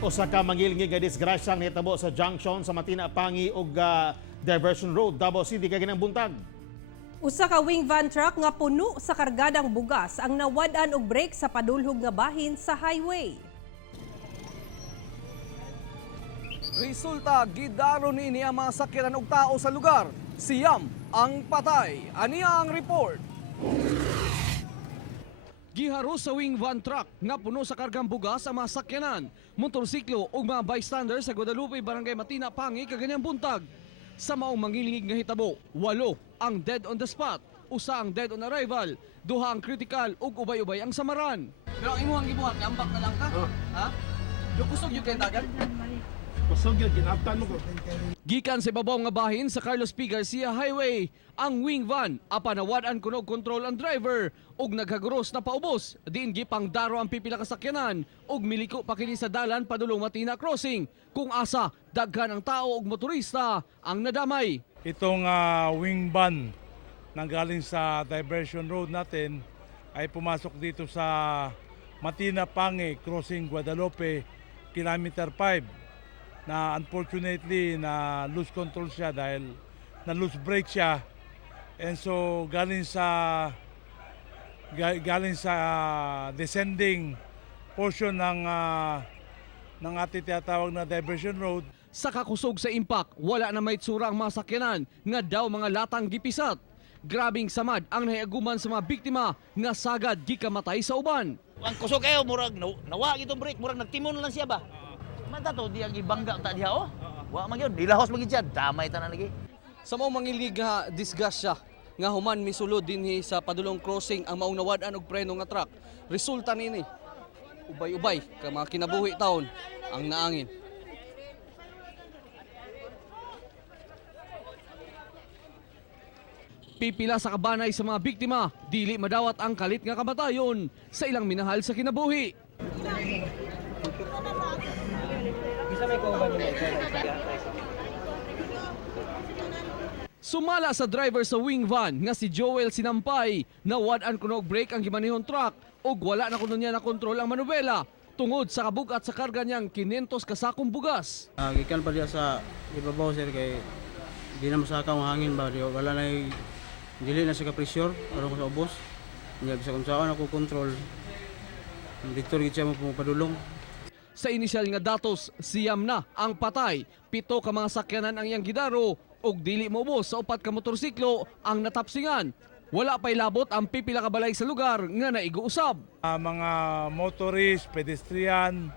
Usa ka mangilngig nga disgrasya ang nahitabo sa junction sa Matina ug Diversion Road, Davao City kaginang buntag. Usa ka wing van truck nga puno sa kargadang bugas ang nawad-an og brake sa padulhog nga bahin sa highway. Resulta, gidaron ni ang mga sakyanan og tao sa lugar. Siyam ang patay. Aniya ang report. Giharo sa wing van truck nga puno sa kargang bugas ang mga sakyanan, motorsiklo ug mga bystanders sa Guadalupe, Barangay Matina, kaganyang buntag. Sa maong mangilingig nga hitabo, 8 ang dead on the spot, usa ang dead on arrival, 2 ang critical ug ubay-ubay ang samaran. Pero ang imuhang gibuhat, ambak na lang ka? Ha? Kusog yung kay dagat? Kusog yun, ginaptan mo ko. Gikan sa ibabaw nga bahin sa Carlos P. Garcia Highway, ang wing van apanawad-an kunog control ang driver ug naghaguros na paubos. Diin gipang daro ang pipila ka sakyanan ug miliko pa kini sa dalan padulong Matina Crossing kung asa daghan ang tao ug motorista ang nadamay. Itong wing van nanggaling sa Diversion Road natin ay pumasok dito sa Matina Crossing Guadalupe, kilometer 5. Na unfortunately na lose control siya dahil na lose brake siya, and so galing sa descending portion ng ating tinatawag na Diversion Road. Sa kakusog sa impact, wala na may tsura ang mga sakyanan nga daw mga latang gipisat. Grabing samad ang nahiaguman sa mga biktima nga sagad gikamatay sa uban. Ang kusog kayo, murag nawa itong brake, murag nagtimon lang siya ba? Mata to, di ang ibangga ta diha oh. Wa man gyud, dilahos man gyud siya, damay tanan lagi. Sa maong mangilig nga disgrasya nga human misulod dinhi sa padulong crossing ang maong nawad-an og preno nga truck. Resulta nini ubay-ubay ka mga kinabuhi taon ang naangin. Pipila sa kabanay sa mga biktima, dili madawat ang kalit nga kamatayon sa ilang minahal sa kinabuhi. Sumala sa driver sa wing van nga si Joel Sinampay na wad-an kunog brake ang gimanihon truck ug wala na kuno niya na kontrol ang manubela tungod sa kabugat sa karga niyang 500 ka sakong bugas. Gikan pa diya sa ibabaw sir kay di na masaka ang hangin ba diyo, wala na dili na siya ka pressure aron ko sa ubos. Nya bisa kun saan ako control. Dito gid siya mo padulong. Sa inisyal nga datos, siyam na ang patay, 7 ka mga sakyanan ang iyang gidaro ug dili maubos sa 4 ka motorsiklo ang natapsingan. Wala pa'y labot ang pipila ka balay sa lugar nga naigo-usab. Mga motorist, pedestrian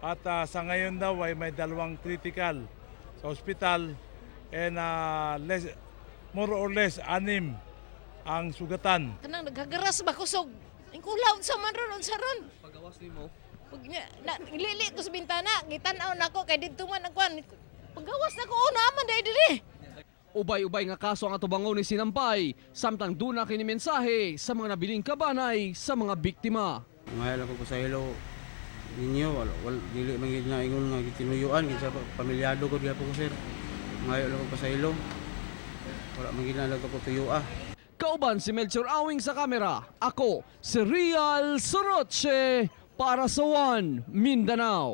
at sa ngayon daw ay may 2 critical sa ospital, and more or less 6 ang sugatan. Kanang naghagaras ba kusog? Ang kulaw sa man ron unsa ron? Pagawas nimo. Pag lili ko sa bintana, gitanaw nako kay didto man ang kwan. Pagawas nako una man dai diri. Ubay-ubay nga kaso ang atubangon ni Sinampay, samtang duna kini mensahe sa mga nabiling kabanay sa mga biktima. Mahal ako sa ilo ninyo, wala dili man gid na ingon nga gitinuyuan gid sa pamilyado ko diha po ko sir. Mahal ako sa ilo. Wala man gid na ko tuyua. Kauban si Melchor Awing sa kamera. Ako si Real Soroche para sa One Mindanao.